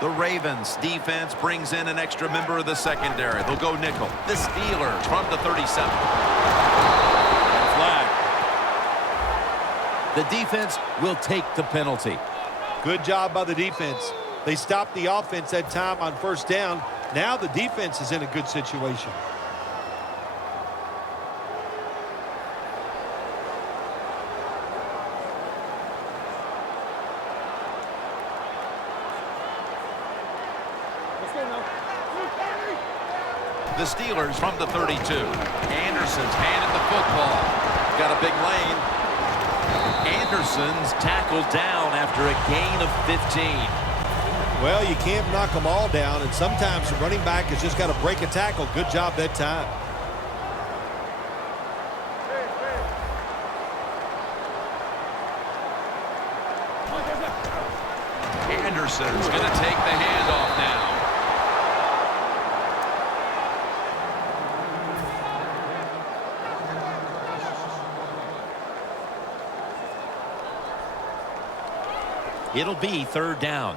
The Ravens defense brings in an extra member of the secondary. They'll go nickel. The Steelers from the 37. Flag. The defense will take the penalty. Good job by the defense. They stopped the offense that time on first down. Now the defense is in a good situation. The Steelers from the 32. Anderson's handed the football. Got a big lane. Anderson's tackled down after a gain of 15. Well, you can't knock them all down, and sometimes the running back has just got to break a tackle. Good job that time. Anderson's going to take the handoff now. It'll be third down.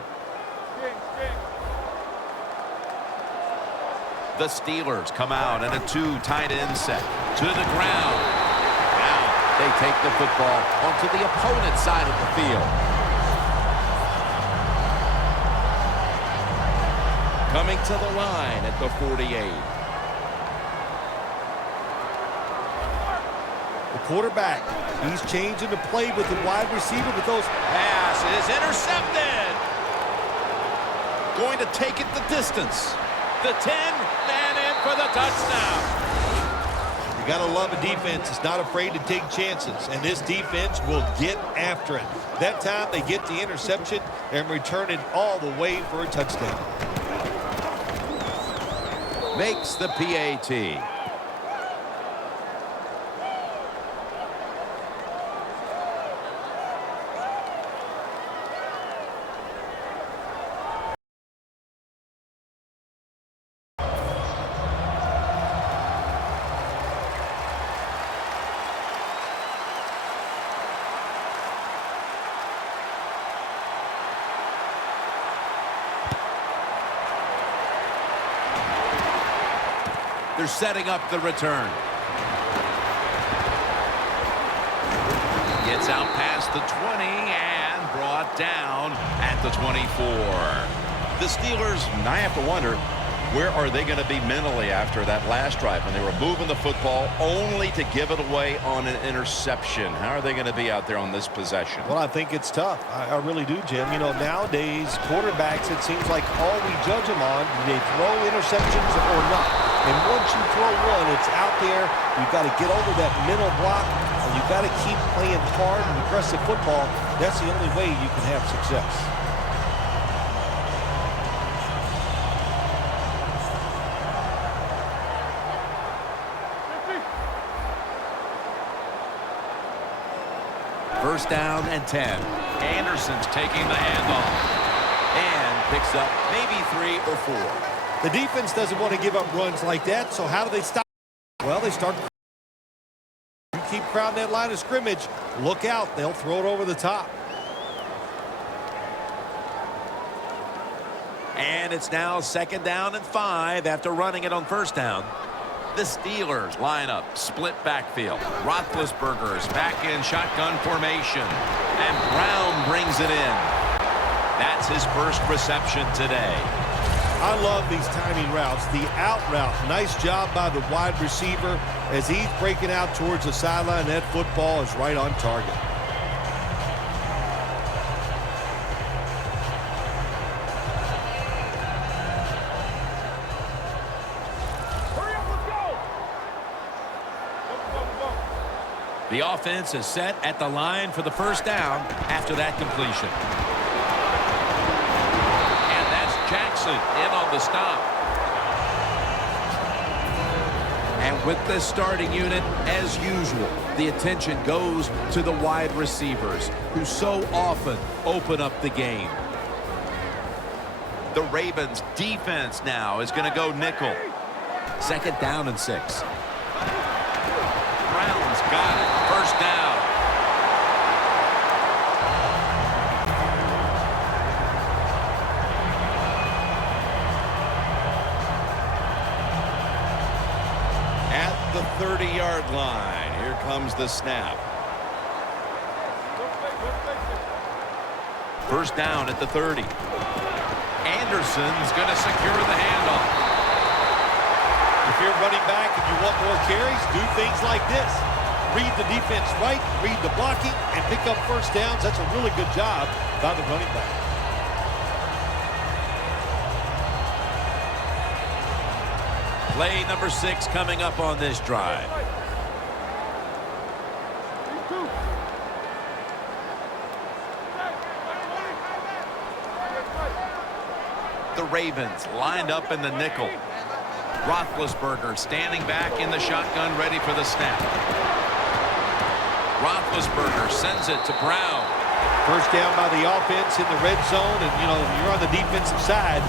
The Steelers come out in a 2 tight end set. To the ground. Now they take the football onto the opponent's side of the field. Coming to the line at the 48. The quarterback, he's changing the play with the wide receiver with those. Pass is intercepted. Going to take it the distance. The 10, and in for the touchdown. You got to love a defense that's not afraid to take chances, and this defense will get after it. That time they get the interception and return it all the way for a touchdown. Makes the PAT. They're setting up the return. Gets out past the 20 and brought down at the 24. The Steelers, I have to wonder, where are they going to be mentally after that last drive when they were moving the football only to give it away on an interception? How are they going to be out there on this possession? Well, I think it's tough. I really do, Jim. You know, nowadays, quarterbacks, it seems like all we judge them on, do they throw interceptions or not? And once you throw one, it's out there. You've got to get over that mental block, and you've got to keep playing hard and aggressive football. That's the only way you can have success. First down and 10. Anderson's taking the handoff and picks up maybe 3 or 4. The defense doesn't want to give up runs like that, so how do they stop? Well, they start. You keep crowding that line of scrimmage. Look out. They'll throw it over the top. And it's now second down and 5 after running it on first down. The Steelers line up, split backfield. Roethlisberger's back in shotgun formation. And Brown brings it in. That's his first reception today. I love these timing routes. The out route, nice job by the wide receiver as he's breaking out towards the sideline. That football is right on target. Hurry up, let's go. The offense is set at the line for the first down after that completion. Jackson in on the stop. And with this starting unit, as usual, the attention goes to the wide receivers who so often open up the game. The Ravens defense now is going to go nickel. Second down and 6. Brown's got it. First down. the 30-yard line. Here comes the snap. First down at the 30. Anderson's going to secure the handoff. If you're running back and you want more carries, do things like this. Read the defense right, read the blocking, and pick up first downs. That's a really good job by the running back. Play number 6 coming up on this drive. The Ravens lined up in the nickel. Roethlisberger standing back in the shotgun, ready for the snap. Roethlisberger sends it to Brown. First down by the offense in the red zone, and you're on the defensive side.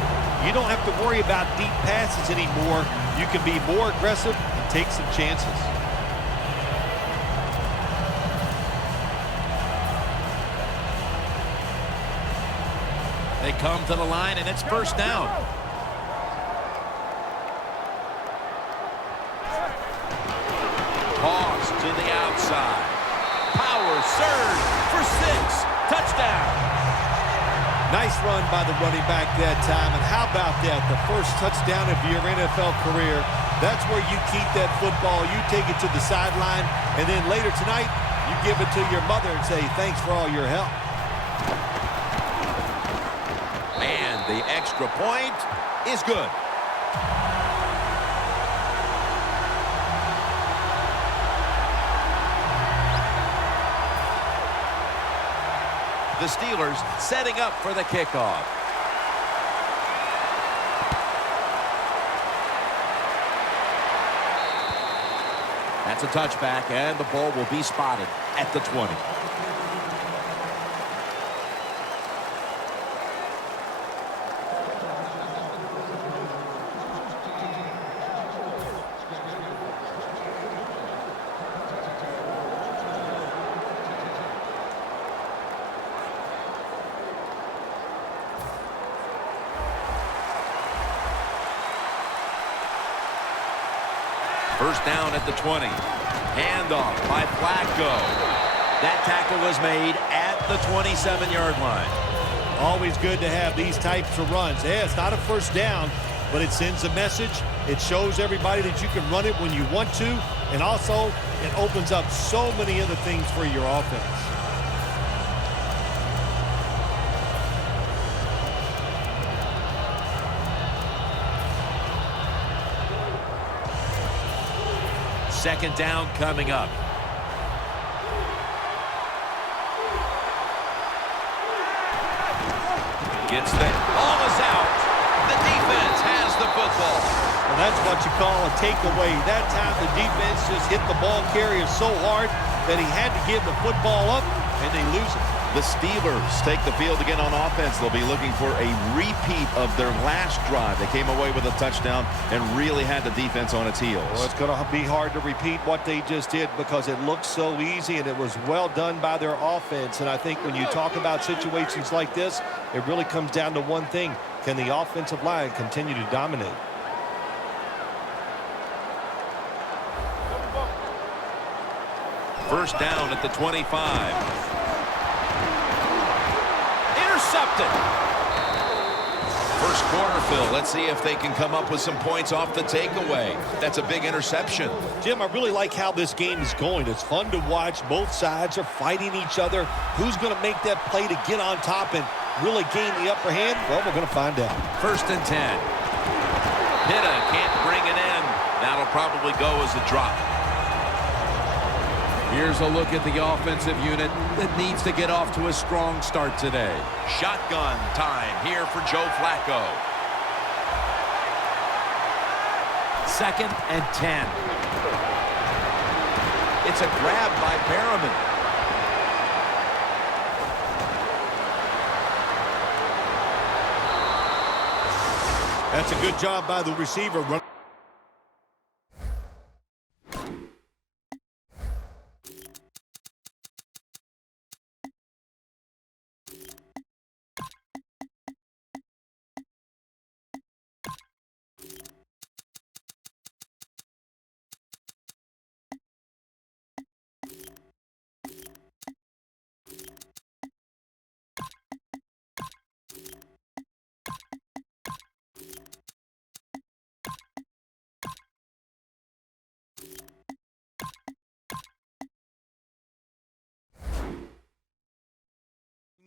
You don't have to worry about deep passes anymore. You can be more aggressive and take some chances. They come to the line, and it's first down. Toss to the outside. Power surge for 6. Touchdown. Nice run by the running back that time. And how about that? The first touchdown of your NFL career. That's where you keep that football. You take it to the sideline. And then later tonight, you give it to your mother and say, thanks for all your help. And the extra point is good. The Steelers setting up for the kickoff. That's a touchback, and the ball will be spotted at the 20. First down at the 20. Handoff by Flacco. That tackle was made at the 27-yard line. Always good to have these types of runs. Yeah, it's not a first down, but it sends a message. It shows everybody that you can run it when you want to, and also it opens up so many other things for your offense. Second down coming up. Gets the ball is out. The defense has the football. Well, that's what you call a takeaway. That time the defense just hit the ball carrier so hard that he had to give the football up, and they lose it. The Steelers take the field again on offense. They'll be looking for a repeat of their last drive. They came away with a touchdown and really had the defense on its heels. Well, it's going to be hard to repeat what they just did because it looked so easy and it was well done by their offense. And I think when you talk about situations like this, it really comes down to one thing. Can the offensive line continue to dominate? First down at the 25. Intercepted. First quarter, Phil. Let's see if they can come up with some points off the takeaway. That's a big interception. Jim, I really like how this game is going. It's fun to watch. Both sides are fighting each other. Who's going to make that play to get on top and really gain the upper hand? Well, we're going to find out. First and 10. Pitta can't bring it in. That'll probably go as a drop. Here's a look at the offensive unit that needs to get off to a strong start today. Shotgun time here for Joe Flacco. Second and 10. It's a grab by Perriman. That's a good job by the receiver.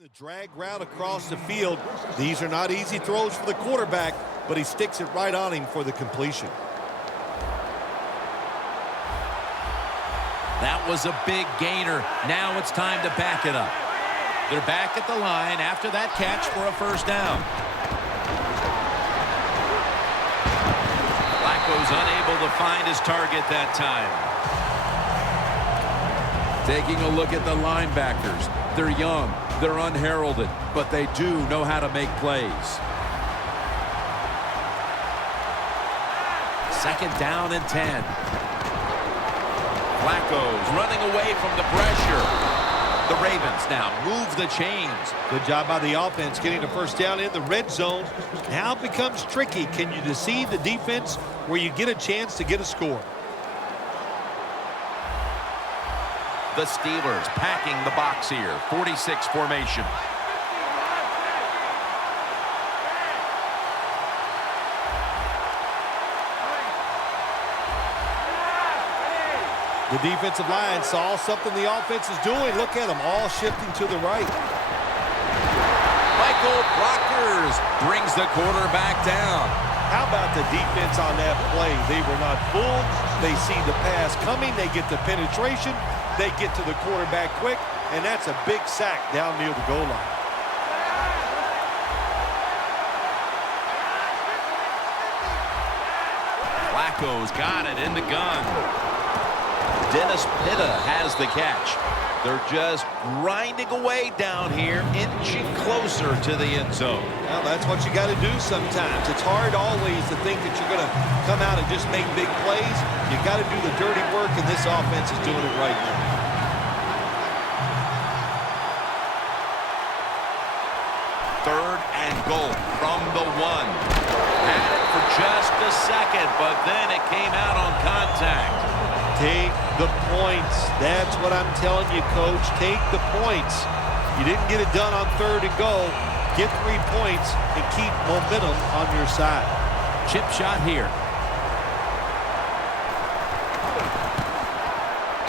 The drag route across the field. These are not easy throws for the quarterback, but he sticks it right on him for the completion. That was a big gainer. Now it's time to back it up. They're back at the line after that catch for a first down. Flacco's unable to find his target that time. Taking a look at the linebackers. They're young, they're unheralded, but they do know how to make plays. Second down and 10. Flacco's running away from the pressure. The Ravens now move the chains. Good job by the offense getting the first down in the red zone. Now it becomes tricky. Can you deceive the defense where you get a chance to get a score? The Steelers packing the box here. 46 formation. The defensive line saw something the offense is doing. Look at them all shifting to the right. Michael Brockers brings the quarterback down. How about the defense on that play? They were not fooled. They see the pass coming. They get the penetration. They get to the quarterback quick, and that's a big sack down near the goal line. Flacco's got it in the gun. Dennis Pitta has the catch. They're just grinding away down here, inching closer to the end zone. Well, that's what you got to do sometimes. It's hard always to think that you're going to come out and just make big plays. You got to do the dirty work, and this offense is doing it right now. Third and goal from the 1. Had it for just a second, but then it came out on contact. Take the points. That's what I'm telling you, Coach. Take the points. You didn't get it done on third and goal. Get 3 points and keep momentum on your side. Chip shot here.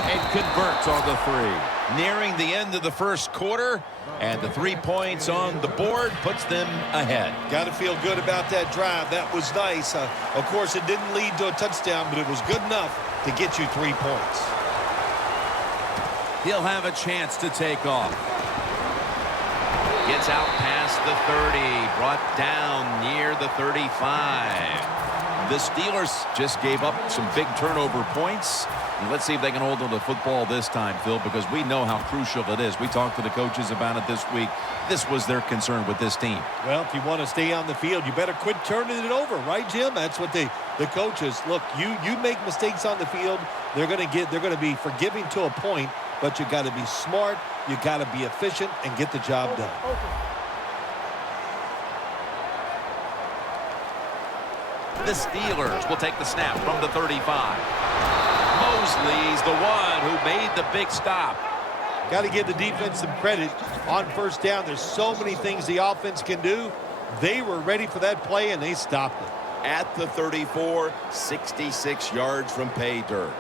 And converts on the 3. Nearing the end of the first quarter, and the 3 points on the board puts them ahead. Got to feel good about that drive. That was nice. Of course, it didn't lead to a touchdown, but it was good enough to get you 3 points. He'll have a chance to take off. Gets out past the 30, brought down near the 35. The Steelers just gave up some big turnover points. And let's see if they can hold on to the football this time, Phil, because we know how crucial it is. We talked to the coaches about it this week. This was their concern with this team. Well, if you want to stay on the field, you better quit turning it over, right, Jim? That's what the coaches look. You make mistakes on the field, they're going to be forgiving to a point, but you got to be smart, you got to be efficient, and get the job done. The Steelers will take the snap from the 35. Mosley's the one who made the big stop. Got to give the defense some credit on first down. There's so many things the offense can do. They were ready for that play, and they stopped it. At the 34, 66 yards from pay dirt.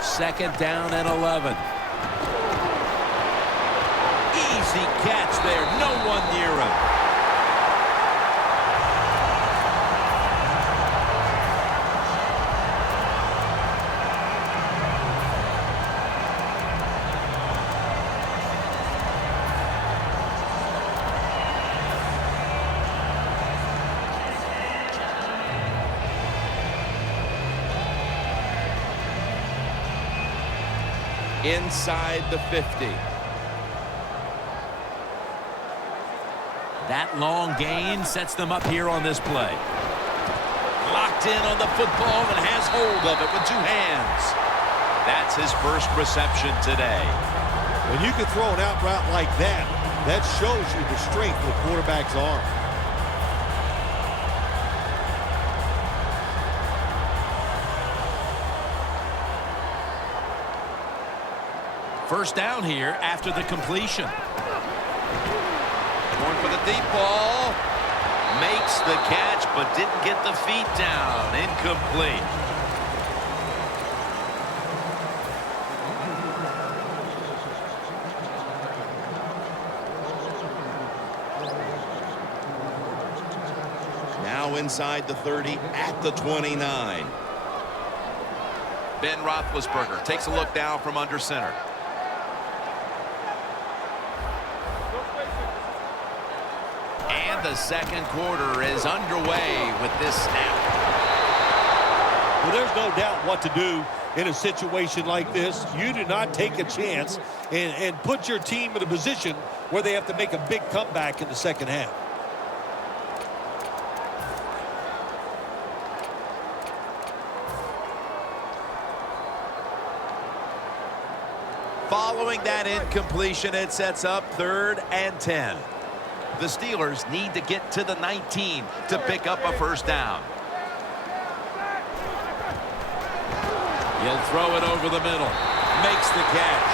Second down and 11. Easy catch there. No one near him. Inside the 50. That long gain sets them up here on this play. Locked in on the football and has hold of it with 2 hands. That's his first reception today. When you can throw an out route like that, that shows you the strength of the quarterback's arm. First down here after the completion. Going for the deep ball. Makes the catch, but didn't get the feet down. Incomplete. now inside the 30 at the 29. Ben Roethlisberger takes a look down from under center. And the second quarter is underway with this snap. Well, there's no doubt what to do in a situation like this. You do not take a chance and put your team in a position where they have to make a big comeback in the second half. Following that incompletion, it sets up 3rd and 10. The Steelers need to get to the 19 to pick up a first down. He'll throw it over the middle. Makes the catch.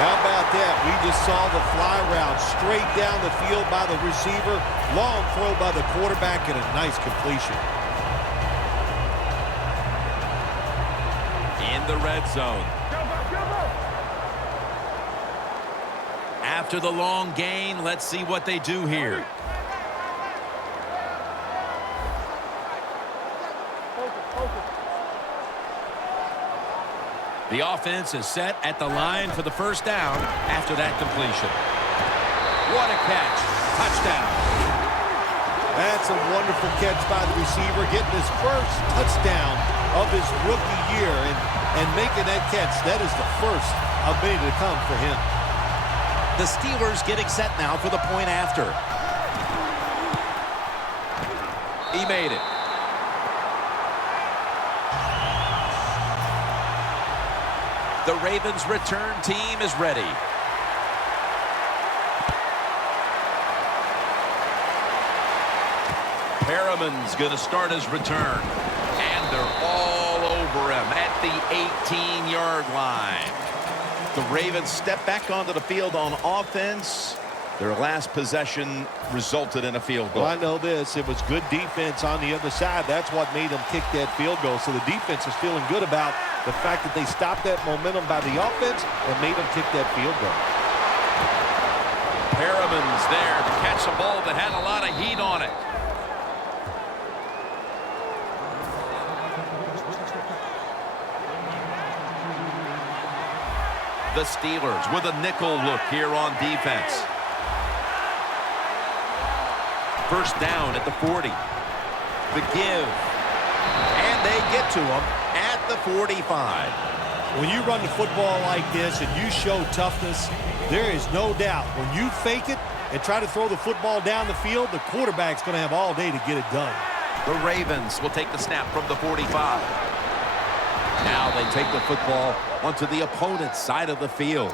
How about that? We just saw the fly route straight down the field by the receiver. Long throw by the quarterback and a nice completion. In the red zone. After the long gain, let's see what they do here. The offense is set at the line for the first down after that completion. What a catch. Touchdown. That's a wonderful catch by the receiver, getting his first touchdown of his rookie year and making that catch. That is the first of many to come for him. The Steelers getting set now for the point after. He made it. The Ravens return team is ready. Perriman's going to start his return. And they're all over him at the 18-yard line. The Ravens step back onto the field on offense. Their last possession resulted in a field goal. Well, I know this. It was good defense on the other side. That's what made them kick that field goal. So the defense is feeling good about the fact that they stopped that momentum by the offense and made them kick that field goal. Perriman's there to catch a ball that had a lot of heat on it. The Steelers with a nickel look here on defense. First down at the 40. The give. And they get to him at the 45. When you run the football like this and you show toughness, there is no doubt when you fake it and try to throw the football down the field, the quarterback's going to have all day to get it done. The Ravens will take the snap from the 45. Now they take the football onto the opponent's side of the field.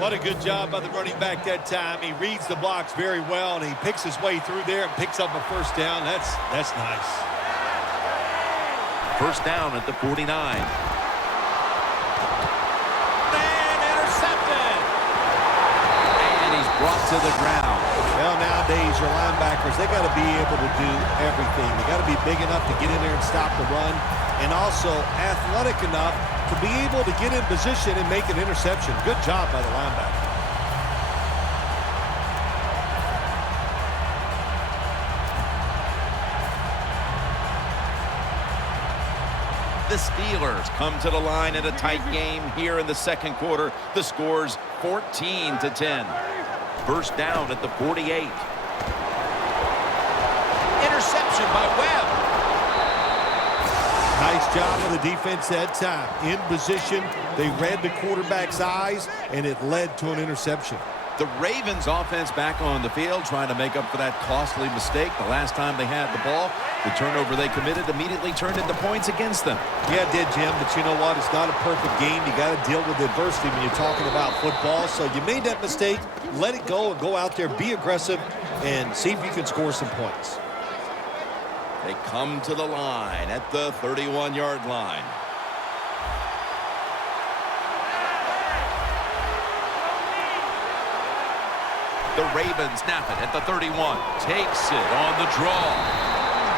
What a good job by the running back that time. He reads the blocks very well, and he picks his way through there and picks up a first down. That's nice. First down at the 49. And intercepted. And he's brought to the ground. Well, nowadays, your linebackers, they got to be able to do everything. They got to be big enough to get in there and stop the run, and also athletic enough to be able to get in position and make an interception. Good job by the linebacker. The Steelers come to the line in a tight game here in the second quarter. The score's 14-10. First down at the 48. Interception by Webb. Nice job of the defense that time. In position, they read the quarterback's eyes, and it led to an interception. The Ravens offense back on the field trying to make up for that costly mistake. The last time they had the ball, the turnover they committed immediately turned into points against them. Yeah, it did, Jim, but you know what? It's not a perfect game. You got to deal with adversity when you're talking about football. So you made that mistake, let it go, and go out there, be aggressive, and see if you can score some points. They come to the line at the 31-yard line. The Ravens snap it at the 31. Takes it on the draw.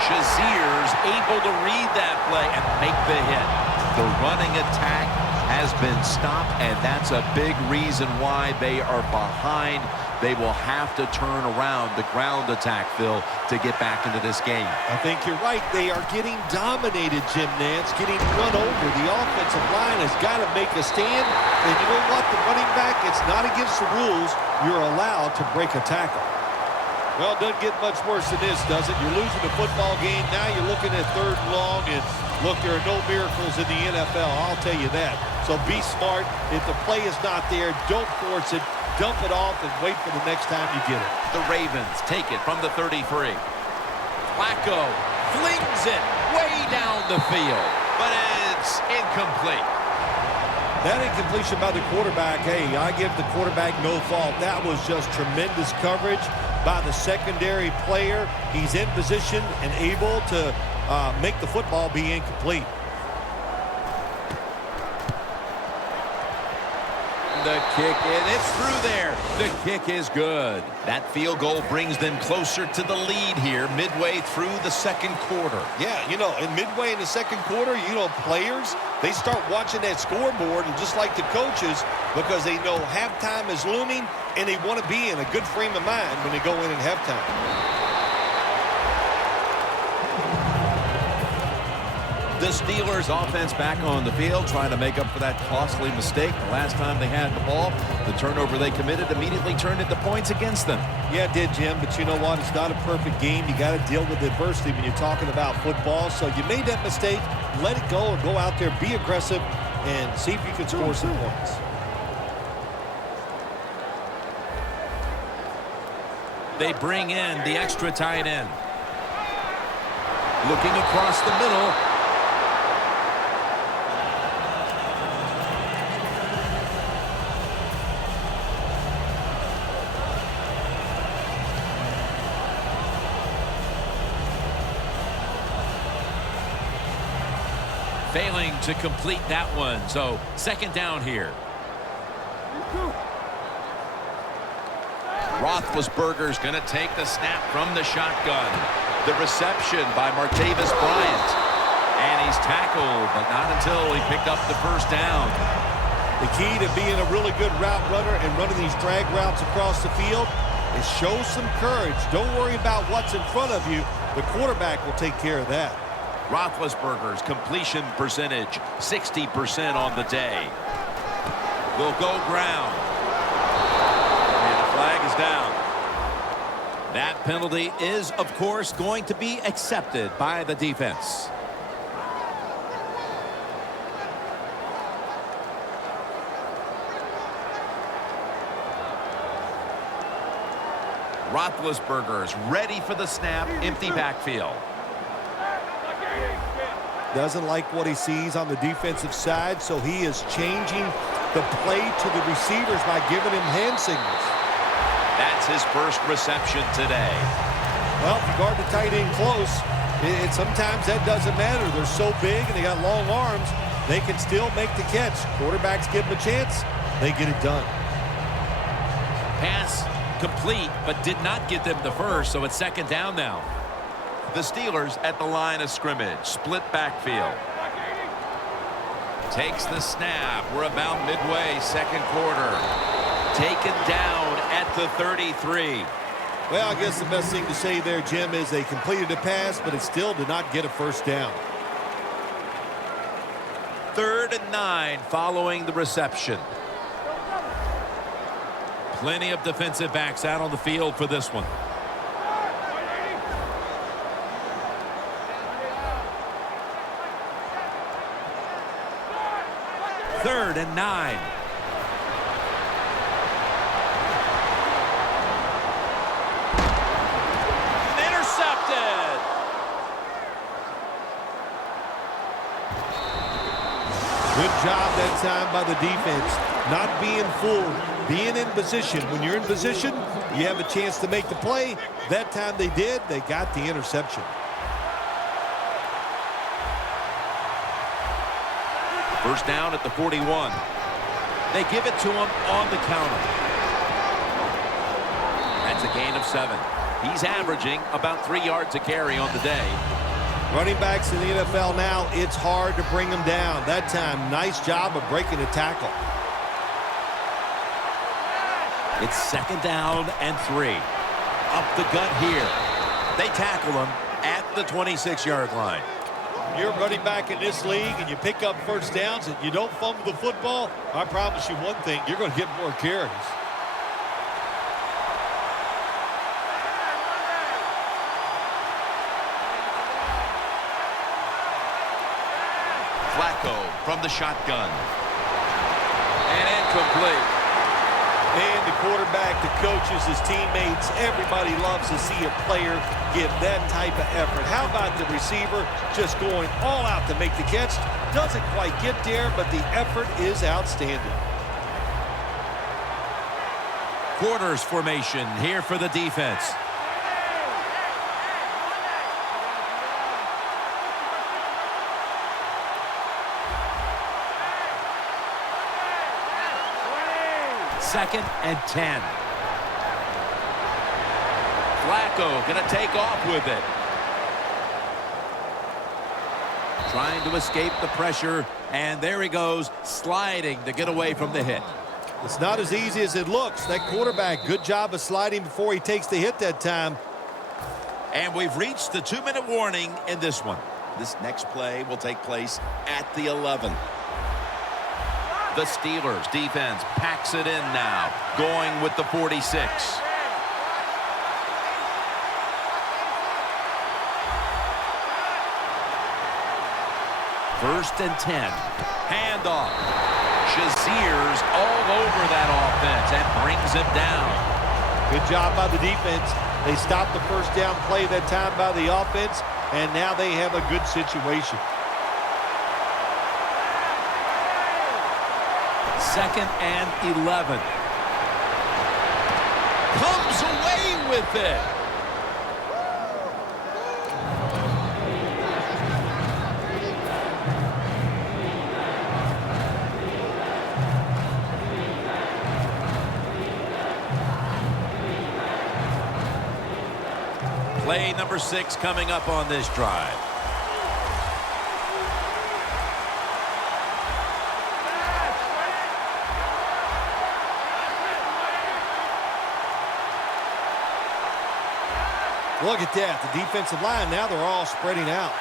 Shazier's able to read that play and make the hit. The running attack has been stopped, and that's a big reason why they are behind they will have to turn around the ground attack, Phil, to get back into this game. I think you're right. They are getting dominated, Jim Nantz, getting run over. The offensive line has got to make a stand. And you know what? The running back, it's not against the rules. You're allowed to break a tackle. Well, it doesn't get much worse than this, does it? You're losing the football game. Now you're looking at 3rd and long. And, look, there are no miracles in the NFL. I'll tell you that. So be smart. If the play is not there, don't force it. Dump it off and wait for the next time you get it. The Ravens take it from the 33. Flacco flings it way down the field, but it's incomplete. That incompletion by the quarterback, hey, I give the quarterback no fault. That was just tremendous coverage by the secondary player. He's in position and able to make the football be incomplete. The kick, and it's through there. The kick is good. That field goal brings them closer to the lead here midway through the 2nd quarter. Yeah, you know, and midway in the 2nd quarter, you know, players, they start watching that scoreboard, and just like the coaches, because they know halftime is looming, and they want to be in a good frame of mind when they go in at halftime. The Steelers offense back on the field, trying to make up for that costly mistake the last time they had the ball. The turnover they committed immediately turned into points against them. Yeah, it did, Jim, but you know what? It's not a perfect game. You got to deal with adversity when you're talking about football. So you made that mistake, let it go, and go out there, be aggressive, and see if you can score some points. They bring in the extra tight end. Looking across the middle. Failing to complete that one, so 2nd down here. Roethlisberger's going to take the snap from the shotgun. The reception by Martavis Bryant. And he's tackled, but not until he picked up the 1st down. The key to being a really good route runner and running these drag routes across the field is show some courage. Don't worry about what's in front of you. The quarterback will take care of that. Roethlisberger's completion percentage, 60% on the day. Will go ground. And the flag is down. That penalty is, of course, going to be accepted by the defense. Roethlisberger's ready for the snap, empty backfield. Doesn't like what he sees on the defensive side, so he is changing the play to the receivers by giving him hand signals. That's his 1st reception today. Well, if you guard the tight end close, sometimes that doesn't matter. They're so big and they got long arms, they can still make the catch. Quarterbacks give them a chance, they get it done. Pass complete, but did not get them the 1st, so it's 2nd down now. The Steelers at the line of scrimmage. Split backfield. Takes the snap. We're about midway, 2nd quarter. Taken down at the 33. Well, I guess the best thing to say there, Jim, is they completed a pass, but it still did not get a 1st down. 3rd and 9 following the reception. Plenty of defensive backs out on the field for this one. 3rd and 9. Intercepted. Good job that time by the defense. Not being fooled, being in position. When you're in position, you have a chance to make the play. That time they did. They got the interception. First down at the 41. They give it to him on the counter. That's a gain of 7. He's averaging about 3 yards a carry on the day. Running backs in the NFL now, it's hard to bring them down. That time, nice job of breaking the tackle. It's 2nd down and 3. Up the gut here. They tackle him at the 26-yard line. You're running back in this league and you pick up first downs and you don't fumble the football, I promise you one thing, you're going to get more carries. Flacco from the shotgun. And incomplete. And the quarterback, the coaches, his teammates, everybody loves to see a player give that type of effort. How about the receiver just going all out to make the catch? Doesn't quite get there, but the effort is outstanding. Quarters formation here for the defense. Second and 10. Flacco going to take off with it. Trying to escape the pressure, and there he goes, sliding to get away from the hit. It's not as easy as it looks. That quarterback, good job of sliding before he takes the hit that time. And we've reached the 2-minute warning in this one. This next play will take place at the 11. The Steelers defense packs it in now, going with the 46. 1st and 10. Handoff. Shazier's all over that offense and brings him down. Good job by the defense. They stopped the first down play that time by the offense, and now they have a good situation. 2nd and 11. Comes away with it. Play number 6 coming up on this drive. Look at that. The defensive line, now they're all spreading out.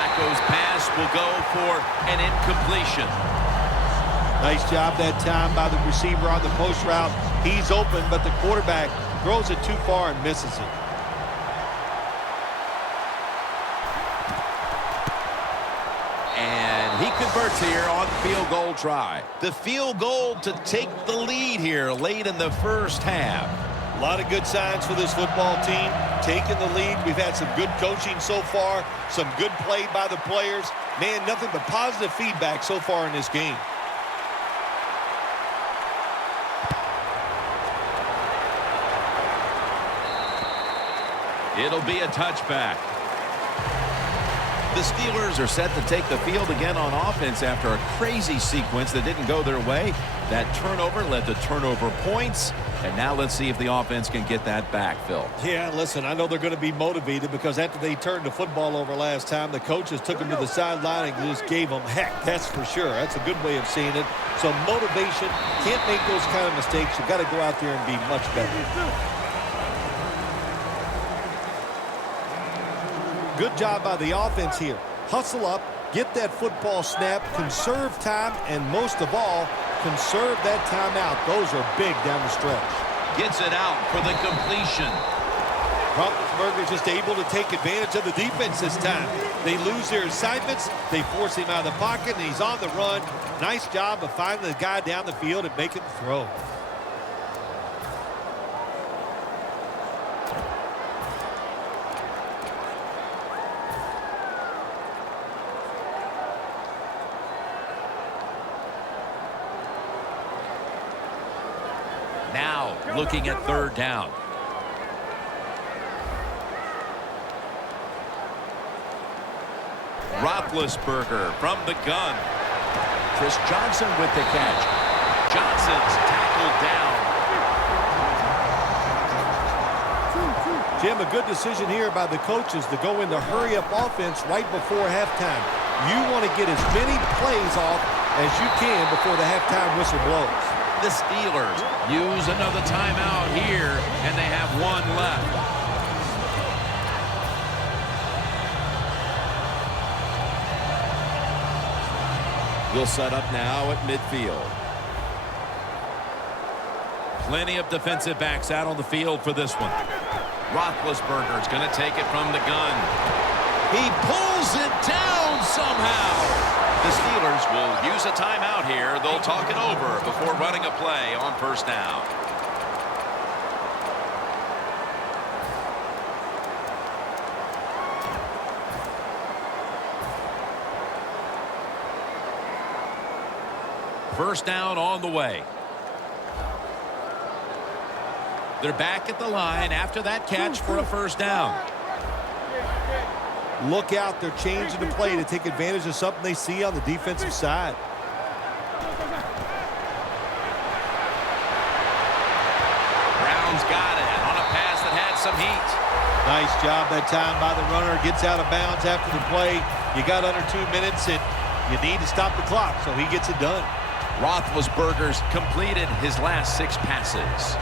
Flacco's pass will go for an incompletion. Nice job that time by the receiver on the post route. He's open, but the quarterback throws it too far and misses it. He converts here on the field goal try. The field goal to take the lead here late in the first half. A lot of good signs for this football team. Taking the lead. We've had some good coaching so far. Some good play by the players. Man, nothing but positive feedback so far in this game. It'll be a touchback. The Steelers are set to take the field again on offense after a crazy sequence that didn't go their way. That turnover led to turnover points. And now let's see if the offense can get that back, Phil. Yeah, listen, I know they're going to be motivated because after they turned the football over last time, the coaches took them to the sideline and just gave them heck. That's for sure. That's a good way of seeing it. So motivation, can't make those kind of mistakes. You've got to go out there and be much better. Good job by the offense here. Hustle up, get that football snap, conserve time, and most of all, conserve that timeout. Those are big down the stretch. Gets it out for the completion. Roethlisberger's just able to take advantage of the defense this time. They lose their assignments, they force him out of the pocket, and he's on the run. Nice job of finding the guy down the field and making the throw. Now looking at 3rd down. Roethlisberger from the gun. Chris Johnson with the catch. Johnson's tackled down. Jim, a good decision here by the coaches to go into hurry-up offense right before halftime. You want to get as many plays off as you can before the halftime whistle blows. The Steelers use another timeout here, and they have one left. We'll set up now at midfield. Plenty of defensive backs out on the field for this one. Roethlisberger's going to take it from the gun. He pulls it down somehow. The Steelers will use a timeout here. They'll talk it over before running a play on first down. First down on the way. They're back at the line after that catch for a first down. Look out, they're changing the play to take advantage of something they see on the defensive side. Brown's got it on a pass that had some heat. Nice job that time by the runner. Gets out of bounds after the play. You got under 2 minutes and you need to stop the clock, so he gets it done. Roethlisberger's completed his last 6 passes.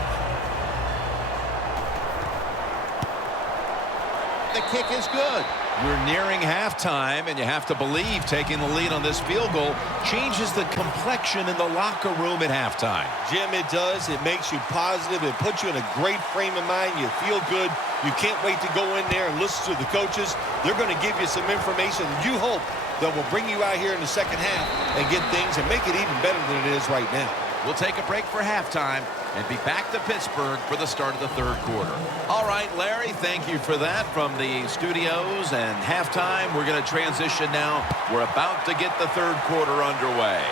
The kick is good. We're nearing halftime, and you have to believe taking the lead on this field goal changes the complexion in the locker room at halftime. Jim, it does. It makes you positive. It puts you in a great frame of mind. You feel good. You can't wait to go in there and listen to the coaches. They're going to give you some information you hope that will bring you out here in the second half and get things and make it even better than it is right now. We'll take a break for halftime and be back to Pittsburgh for the start of the third quarter. All right, Larry, thank you for that from the studios and halftime. We're going to transition now. We're about to get the third quarter underway.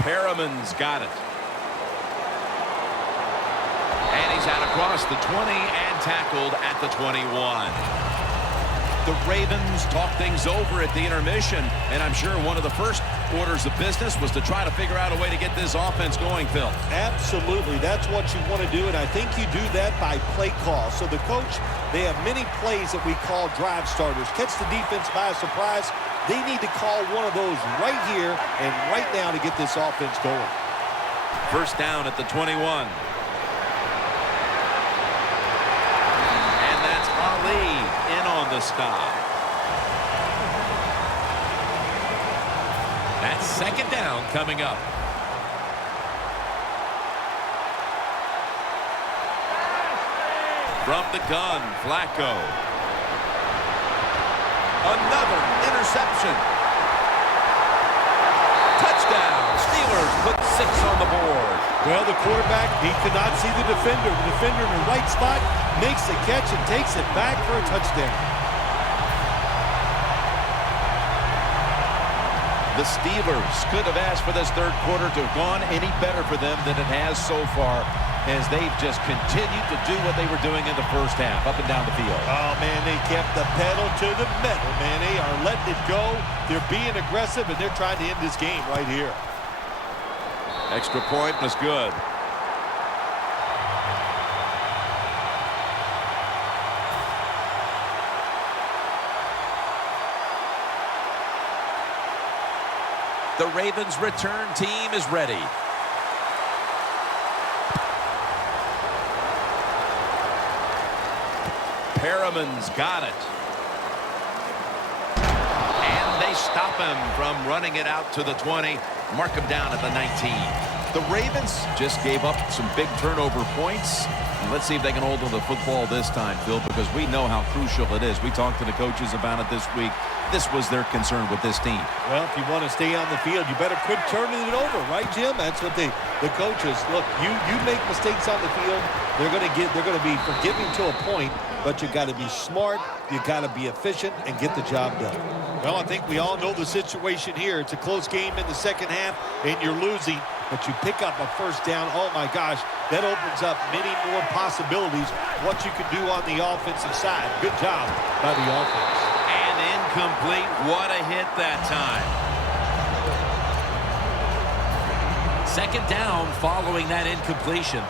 Perriman's got it. And he's out across the 20 and tackled at the 21. The Ravens talk things over at the intermission, and I'm sure one of the first orders of business was to try to figure out a way to get this offense going, Phil. Absolutely. That's what you want to do, and I think you do that by play call. So the coach, they have many plays that we call drive starters. Catch the defense by surprise. They need to call one of those right here and right now to get this offense going. First down at the 21. And that's Ali in on the stop. That's second down coming up. From the gun, Flacco. Another interception. Touchdown. Steelers put 6 on the board. Well, the quarterback, he could not see the defender. The defender in the right spot makes the catch and takes it back for a touchdown. The Steelers could have asked for this third quarter to have gone any better for them than it has so far, as they've just continued to do what they were doing in the first half, up and down the field. Oh, man, they kept the pedal to the metal, man. They are letting it go. They're being aggressive, and they're trying to end this game right here. Extra point was good. The Ravens return team is ready. Perriman's got it. And they stop him from running it out to the 20. Mark him down at the 19. The Ravens just gave up some big turnover points. And let's see if they can hold on to the football this time, Phil, because we know how crucial it is. We talked to the coaches about it this week. This was their concern with this team. Well, if you want to stay on the field, you better quit turning it over, right, Jim? That's what the coaches look. You make mistakes on the field, they're going to be forgiving to a point, but you got to be smart, you got to be efficient, and get the job done. Well, I think we all know the situation here. It's a close game in the second half, and you're losing, but you pick up a first down. Oh my gosh, that opens up many more possibilities. What you can do on the offensive side. Good job by the offense. Incomplete. What a hit that time. Second down following that incompletion.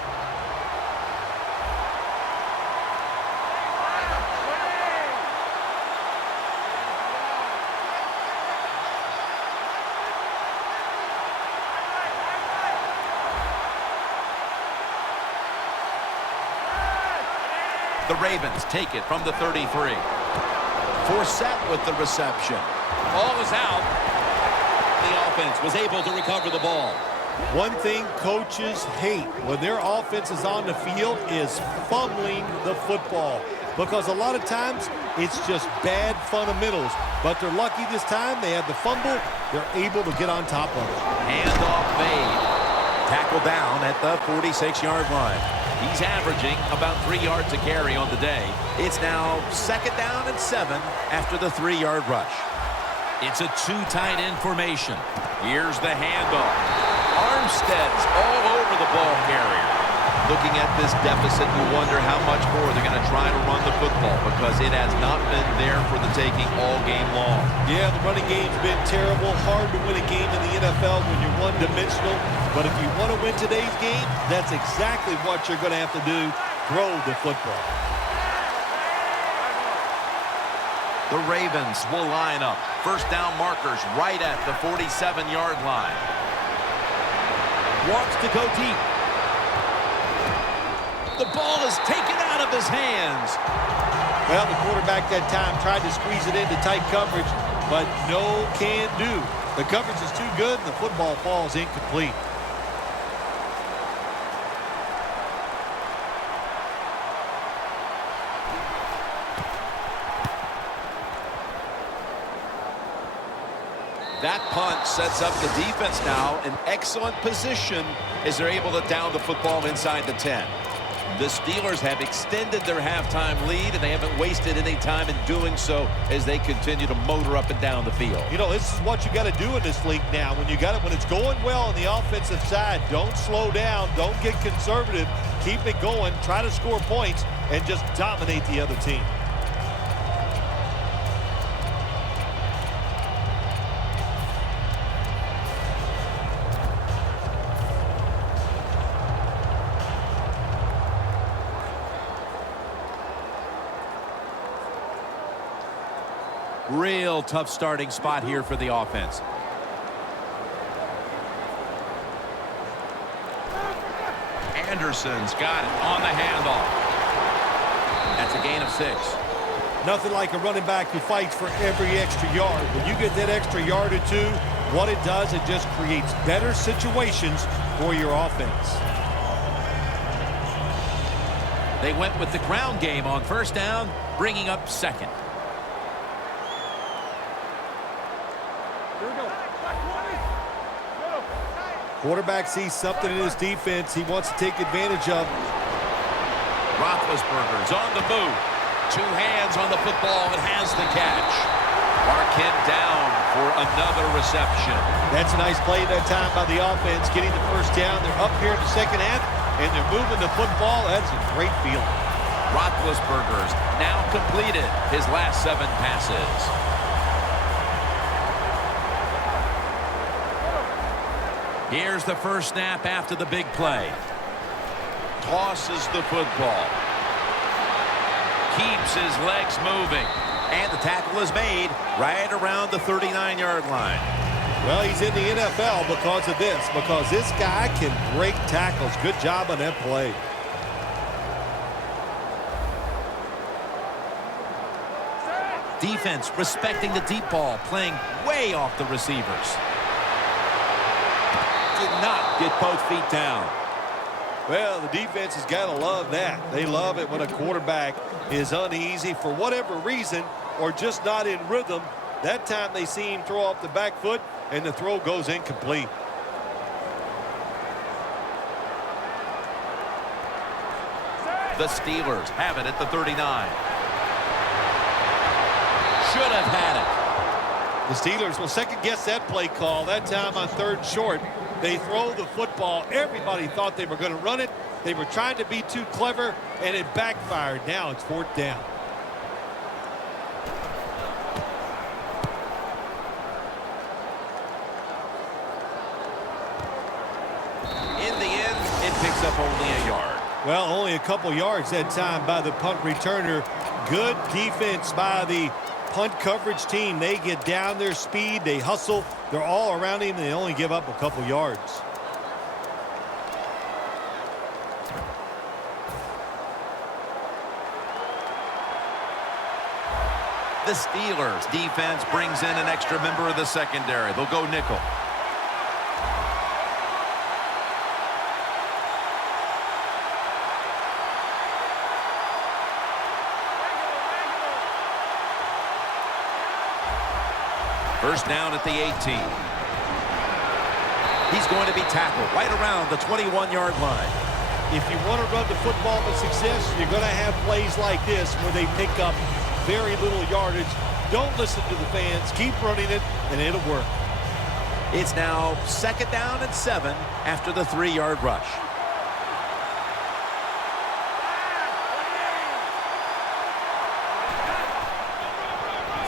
The Ravens take it from the 33. Forsett with the reception. Ball is out. The offense was able to recover the ball. One thing coaches hate when their offense is on the field is fumbling the football, because a lot of times it's just bad fundamentals. But they're lucky this time. They had the fumble. They're able to get on top of it. Handoff made. Tackle down at the 46-yard line. He's averaging about 3 yards a carry on the day. It's now 2nd down and 7 after the 3-yard rush. It's a 2 tight end formation. Here's the handoff. Armstead's all over the ball carrier. Looking at this deficit, you wonder how much more they're going to try to run the football, because it has not been there for the taking all game long. Yeah, the running game's been terrible. Hard to win a game in the NFL when you're one-dimensional. But if you want to win today's game, that's exactly what you're going to have to do. Throw the football. The Ravens will line up. First down markers right at the 47-yard line. Wants to go deep. The ball is taken out of his hands. Well, the quarterback that time tried to squeeze it into tight coverage, but no can do. The coverage is too good, and the football falls incomplete. That punt sets up the defense now in excellent position as they're able to down the football inside the 10. The Steelers have extended their halftime lead, and they haven't wasted any time in doing so as they continue to motor up and down the field. You know, this is what you got to do in this league now. When it's going well on the offensive side, don't slow down, don't get conservative, keep it going, try to score points, and just dominate the other team. Real tough starting spot here for the offense. Anderson's got it on the handoff. That's a gain of 6. Nothing like a running back who fights for every extra yard. When you get that extra yard or 2, what it does, it just creates better situations for your offense. They went with the ground game on first down, bringing up 2nd. Quarterback sees something in his defense he wants to take advantage of. Roethlisberger's on the move. 2 hands on the football and has the catch. Marquette down for another reception. That's a nice play that time by the offense, getting the first down. They're up here in the second half, and they're moving the football. That's a great feeling. Roethlisberger's now completed his last 7 passes. Here's the first snap after the big play. Tosses the football. Keeps his legs moving. And the tackle is made right around the 39-yard line. Well, he's in the NFL because of this, because this guy can break tackles. Good job on that play. Defense respecting the deep ball, playing way off the receivers. Did not get both feet down. Well, the defense has got to love that. They love it when a quarterback is uneasy for whatever reason or just not in rhythm. That time they see him throw off the back foot, and the throw goes incomplete. The Steelers have it at the 39. Should have had it. The Steelers will second-guess that play call. That time on 3rd short, they throw the football. Everybody thought they were going to run it. They were trying to be too clever, and it backfired. Now it's 4th down. In the end, it picks up only a yard. Well, only a couple yards that time by the punt returner. Good defense by the punt coverage team. They get down their speed. They hustle. They're all around him. They only give up a couple yards. The Steelers defense brings in an extra member of the secondary. They'll go nickel. First down at the 18. He's going to be tackled right around the 21-yard line. If you want to run the football with success, you're going to have plays like this where they pick up very little yardage. Don't listen to the fans. Keep running it, and it'll work. It's now 2nd down and 7 after the 3-yard rush.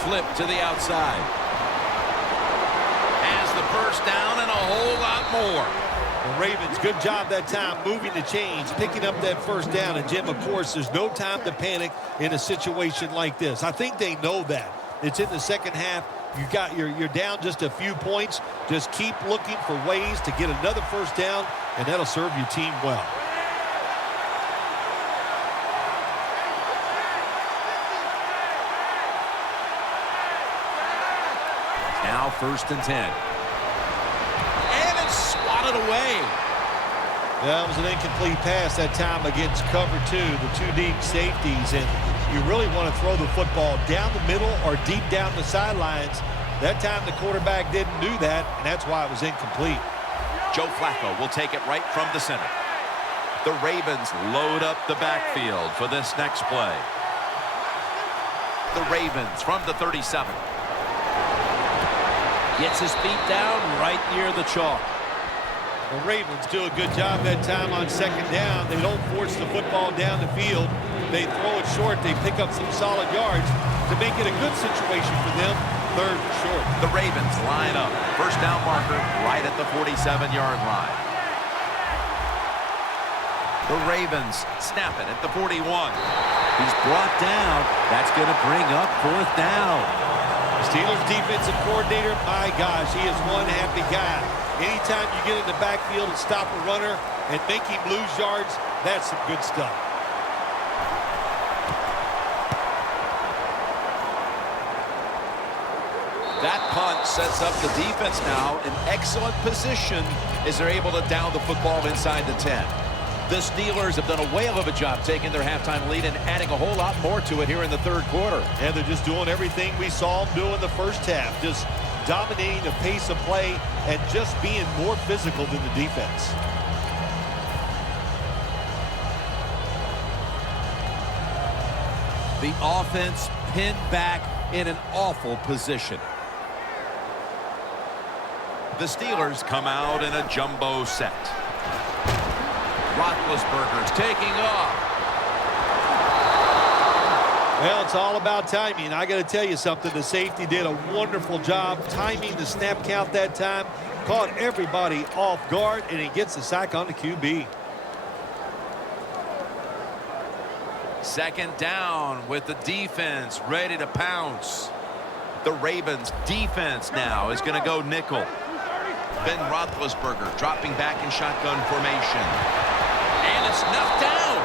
Flip to the outside. Has the first down and a whole lot more. The Ravens, good job that time moving the chains, picking up that first down. And, Jim, of course, there's no time to panic in a situation like this. I think they know that. It's in the second half. You're down just a few points. Just keep looking for ways to get another first down, and that'll serve your team well. Now 1st and 10. And it's swatted away. That was an incomplete pass that time against cover 2, the 2 deep safeties. And you really want to throw the football down the middle or deep down the sidelines. That time the quarterback didn't do that, and that's why it was incomplete. Joe Flacco will take it right from the center. The Ravens load up the backfield for this next play. The Ravens from the 37. Gets his feet down right near the chalk. The Ravens do a good job that time on 2nd down. They don't force the football down the field. They throw it short. They pick up some solid yards to make it a good situation for them. 3rd and short. The Ravens line up. First down marker right at the 47-yard line. The Ravens snap it at the 41. He's brought down. That's going to bring up 4th down. Steelers defensive coordinator, my gosh, he is one happy guy. Anytime you get in the backfield and stop a runner and make him lose yards, that's some good stuff. That punt sets up the defense now in excellent position as they're able to down the football inside the 10. The Steelers have done a whale of a job taking their halftime lead and adding a whole lot more to it here in the 3rd quarter. And they're just doing everything we saw them do in the first half. Just dominating the pace of play and just being more physical than the defense. The offense pinned back in an awful position. The Steelers come out in a jumbo set. Roethlisberger's taking off. Well, it's all about timing. I got to tell you something. The safety did a wonderful job timing the snap count that time. Caught everybody off guard, and he gets the sack on the QB. 2nd down with the defense ready to pounce. The Ravens defense now is going to go nickel. Ben Roethlisberger dropping back in shotgun formation. And it's knocked down.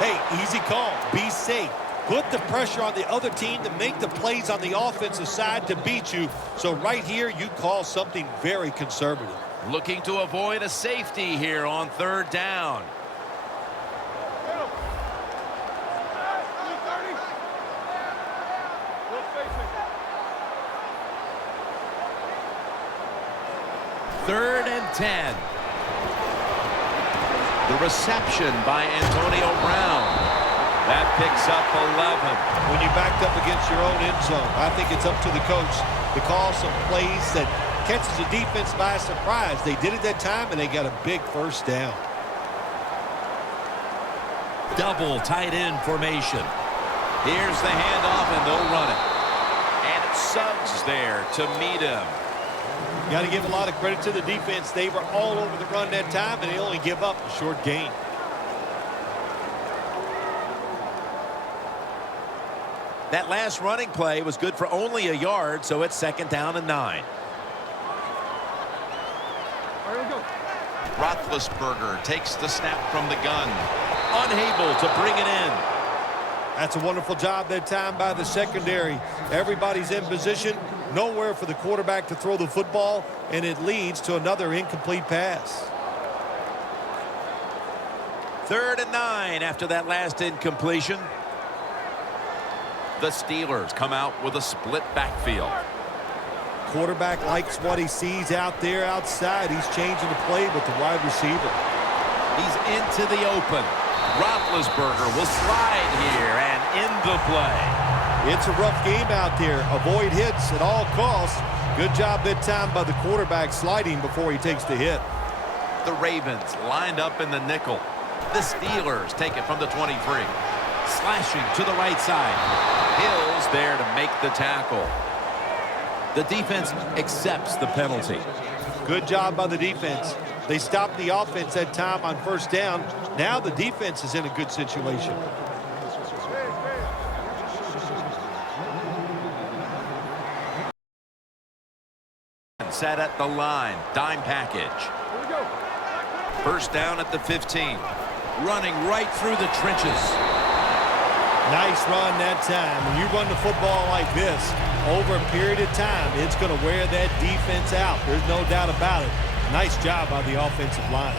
Hey, easy call. Be safe. Put the pressure on the other team to make the plays on the offensive side to beat you. So right here, you call something very conservative. Looking to avoid a safety here on 3rd down. Third and 10. The reception by Antonio Brown. That picks up 11. When you backed up against your own end zone, I think it's up to the coach to call some plays that catches the defense by surprise. They did it that time, and they got a big first down. Double tight end formation. Here's the handoff, and they'll run it. And Suggs there to meet him. Got to give a lot of credit to the defense. They were all over the run that time, and they only give up a short gain. That last running play was good for only a yard, so it's 2nd down and 9. Roethlisberger takes the snap from the gun. Unable to bring it in. That's a wonderful job that time by the secondary. Everybody's in position, nowhere for the quarterback to throw the football, and it leads to another incomplete pass. 3rd and 9 after that last incompletion. The Steelers come out with a split backfield. Quarterback likes what he sees out there outside. He's changing the play with the wide receiver. He's into the open. Roethlisberger will slide here and end the play. It's a rough game out there. Avoid hits at all costs. Good job that time by the quarterback sliding before he takes the hit. The Ravens lined up in the nickel. The Steelers take it from the 23. Slashing to the right side. Hill's there to make the tackle. The defense accepts the penalty. Good job by the defense. They stopped the offense that time on 1st down. Now the defense is in a good situation. Set at the line. Dime package. 1st down at the 15. Running right through the trenches. Nice run that time. When you run the football like this, over a period of time, it's going to wear that defense out. There's no doubt about it. Nice job by the offensive line.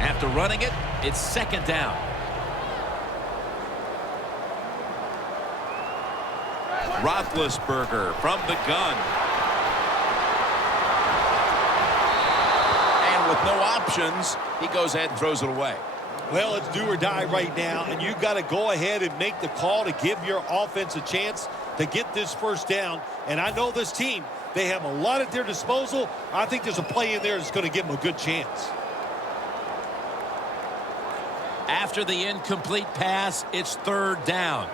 After running it, it's 2nd down. Roethlisberger from the gun. And with no options, he goes ahead and throws it away. Well, it's do or die right now, and you've got to go ahead and make the call to give your offense a chance to get this 1st down. And I know this team, they have a lot at their disposal. I think there's a play in there that's going to give them a good chance. After the incomplete pass, it's 3rd down.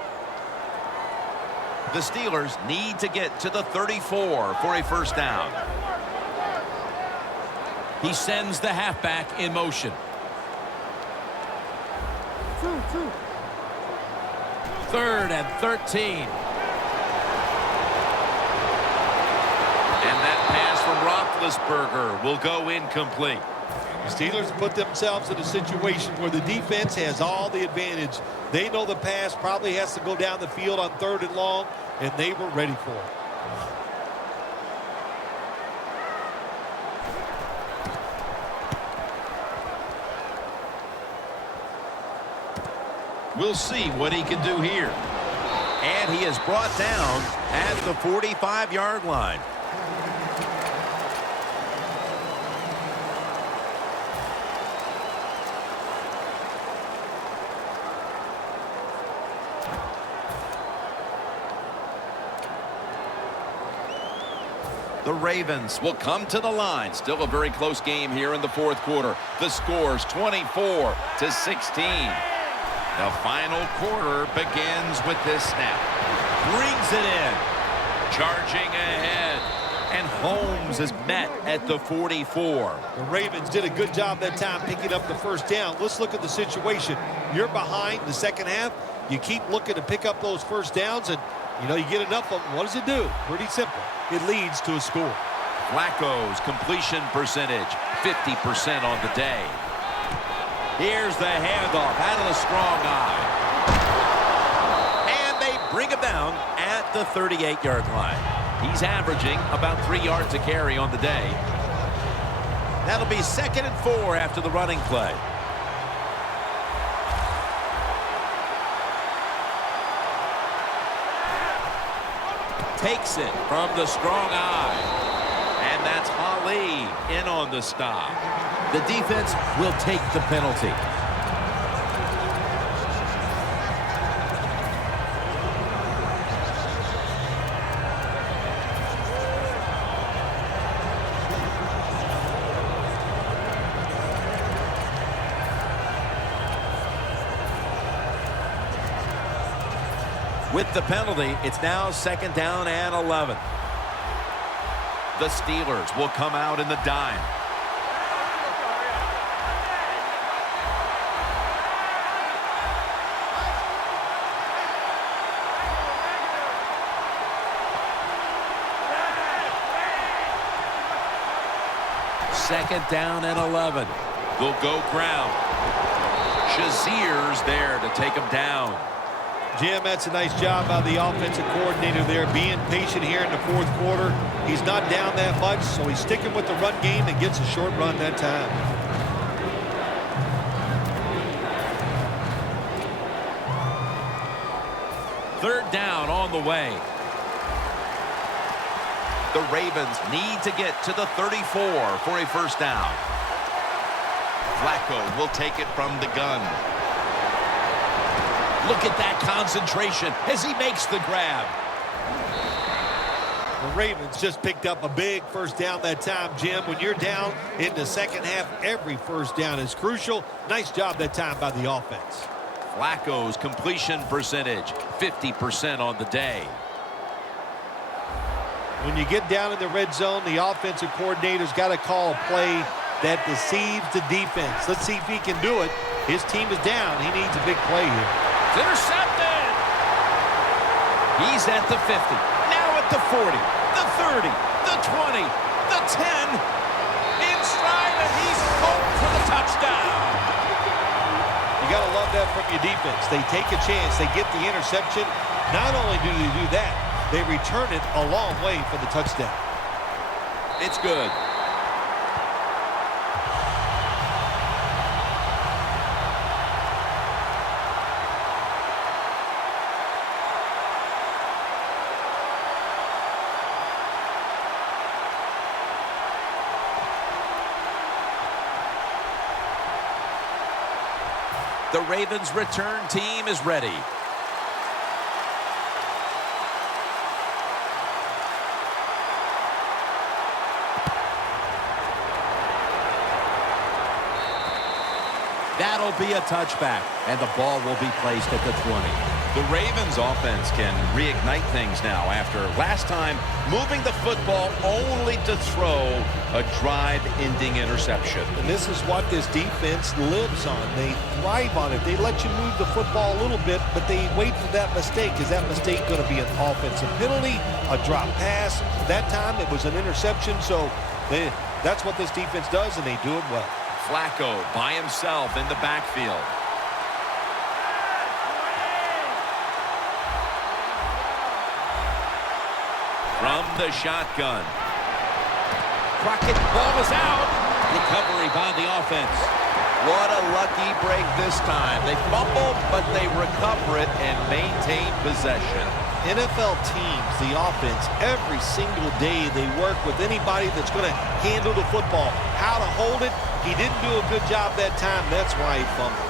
The Steelers need to get to the 34 for a 1st down. He sends the halfback in motion. 3rd and 13. And that pass from Roethlisberger will go incomplete. The Steelers put themselves in a situation where the defense has all the advantage. They know the pass probably has to go down the field on 3rd and long, and they were ready for it. We'll see what he can do here. And he is brought down at the 45-yard line. The Ravens will come to the line. Still a very close game here in the 4th quarter. The score's 24-16. The final quarter begins with this snap. Brings it in. Charging ahead. And Holmes is met at the 44. The Ravens did a good job that time picking up the 1st down. Let's look at the situation. You're behind the 2nd half. You keep looking to pick up those 1st downs, and you get enough of them. What does it do? Pretty simple. It leads to a score. Flacco's completion percentage, 50% on the day. Here's the handoff out of the strong eye. And they bring him down at the 38-yard line. He's averaging about 3 yards a carry on the day. That'll be 2nd and 4 after the running play. Takes it from the strong eye. And that's Ali in on the stop. The defense will take the penalty. With the penalty, it's now 2nd down and 11. The Steelers will come out in the dime. 2nd down and 11. They'll go ground. Shazier's there to take him down. Jim, that's a nice job by the offensive coordinator there, being patient here in the 4th quarter. He's not down that much, so he's sticking with the run game and gets a short run that time. Third down on the way. The Ravens need to get to the 34 for a first down. Flacco will take it from the gun. Look at that concentration as he makes the grab. The Ravens just picked up a big first down that time, Jim. When you're down in the second half, every first down is crucial. Nice job that time by the offense. Flacco's completion percentage, 50% on the day. When you get down in the red zone, the offensive coordinator's got to call a play that deceives the defense. Let's see if he can do it. His team is down. He needs a big play here. It's intercepted. He's at the 50. Now at the 40. The 30. The 20. The 10. In stride, and he's home for the touchdown. You got to love that from your defense. They take a chance. They get the interception. Not only do they do that, they return it a long way for the touchdown. It's good. The Ravens return team is ready. That'll be a touchback, and the ball will be placed at the 20. The Ravens offense can reignite things now after last time moving the football only to throw a drive-ending interception. And this is what this defense lives on. They thrive on it. They let you move the football a little bit, but they wait for that mistake. Is that mistake going to be an offensive penalty, a drop pass? That time it was an interception, so that's what this defense does, and they do it well. Flacco by himself in the backfield. From the shotgun. Crockett, ball is out. Recovery by the offense. What a lucky break this time. They fumble, but they recover it and maintain possession. NFL teams, the offense, every single day they work with anybody that's going to handle the football. How to hold it, he didn't do a good job that time. That's why he fumbled.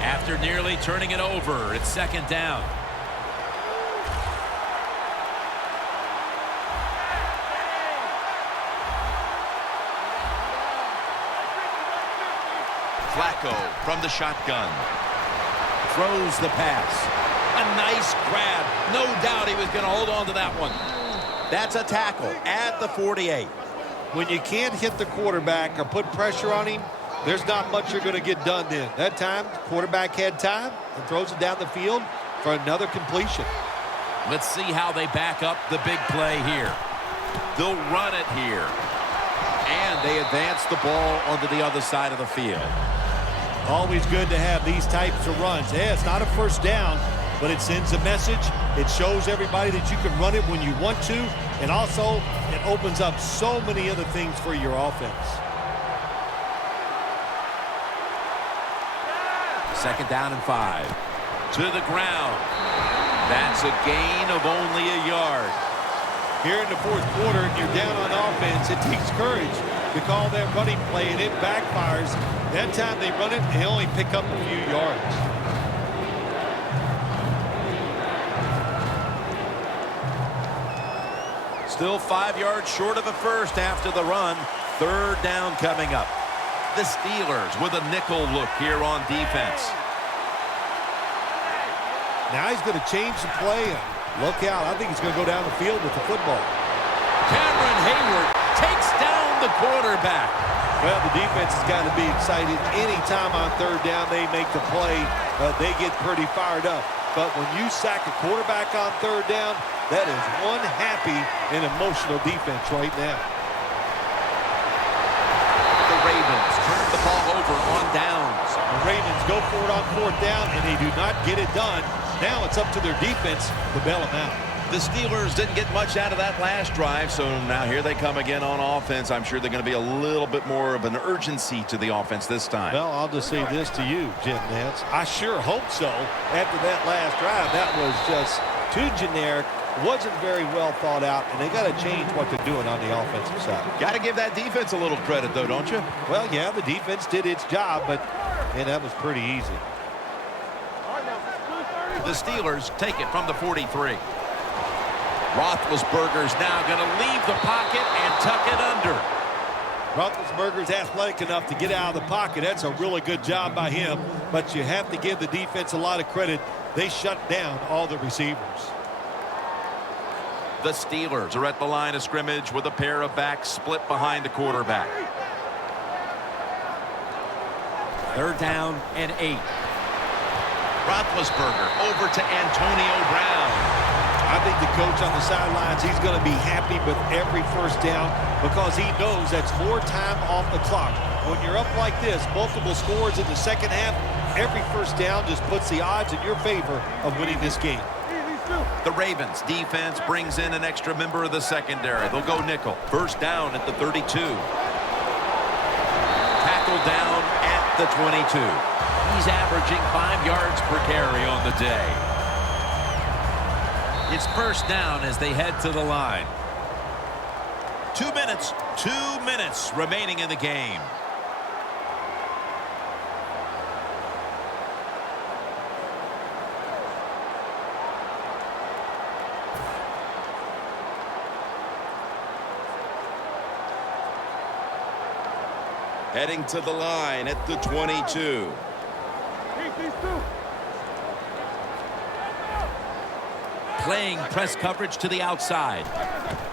After nearly turning it over, it's 2nd down. Flacco from the shotgun. Throws the pass. A nice grab. No doubt he was going to hold on to that one. That's a tackle at the 48. When you can't hit the quarterback or put pressure on him, there's not much you're going to get done then. That time, the quarterback had time and throws it down the field for another completion. Let's see how they back up the big play here. They'll run it here. And they advance the ball onto the other side of the field. Always good to have these types of runs. Yeah, it's not a first down, but it sends a message. It shows everybody that you can run it when you want to, and also it opens up so many other things for your offense. 2nd down and 5. To the ground. That's a gain of only a yard. Here in the 4th quarter, and you're down on offense, it takes courage to call that running play, and it backfires. That time they run it, they only pick up a few yards. Still 5 yards short of a first after the run. 3rd down coming up. The Steelers with a nickel look here on defense. Now he's going to change the play. Look out. I think he's going to go down the field with the football. Cameron Hayward takes down the quarterback. Well, the defense has got to be excited. Anytime on 3rd down they make the play, they get pretty fired up. But when you sack a quarterback on 3rd down, That is one happy and emotional defense right now. The Ravens turn the ball over on downs. The Ravens go for it on 4th down, and they do not get it done. Now it's up to their defense to bail them out. The Steelers didn't get much out of that last drive, so now here they come again on offense. I'm sure they're going to be a little bit more of an urgency to the offense this time. Well, I'll just say this to you, Jim Nantz. I sure hope so. After that last drive, that was just too generic, wasn't very well thought out, and they got to change what they're doing on the offensive side. Got to give that defense a little credit, though, don't you? Well, yeah, the defense did its job, but man, that was pretty easy. The Steelers take it from the 43. Roethlisberger's now going to leave the pocket and tuck it under. Roethlisberger's athletic enough to get out of the pocket. That's a really good job by him, but you have to give the defense a lot of credit. They shut down all the receivers. The Steelers are at the line of scrimmage with a pair of backs split behind the quarterback. 3rd down and 8. Roethlisberger over to Antonio Brown. I think the coach on the sidelines, he's going to be happy with every 1st down because he knows that's more time off the clock. When you're up like this, multiple scores in the 2nd half, every 1st down just puts the odds in your favor of winning this game. The Ravens defense brings in an extra member of the secondary. They'll go nickel. 1st down at the 32. Tackle down at the 22. He's averaging 5 yards per carry on the day. It's 1st down as they head to the line. 2 minutes remaining in the game. Heading to the line at the 22. Playing press coverage to the outside.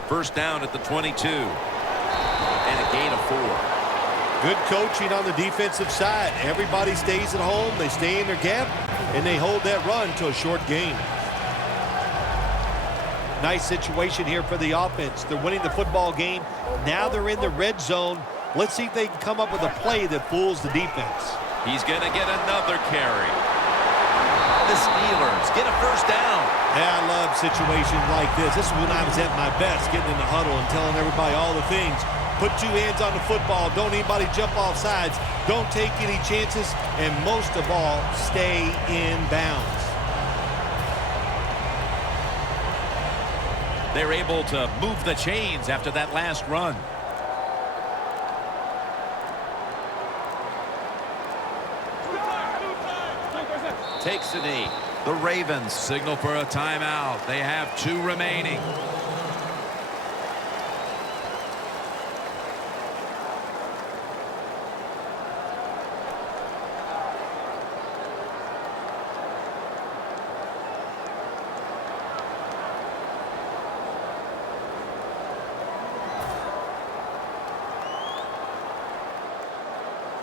1st down at the 22. And a gain of 4. Good coaching on the defensive side. Everybody stays at home. They stay in their gap, and they hold that run to a short gain. Nice situation here for the offense. They're winning the football game. Now they're in the red zone. Let's see if they can come up with a play that fools the defense. He's going to get another carry. The Steelers get a 1st down. Yeah, I love situations like this. This is when I was at my best, getting in the huddle and telling everybody all the things. Put 2 hands on the football. Don't anybody jump off sides. Don't take any chances. And most of all, stay in bounds. They're able to move the chains after that last run. Takes a knee. The Ravens signal for a timeout. They have 2 remaining.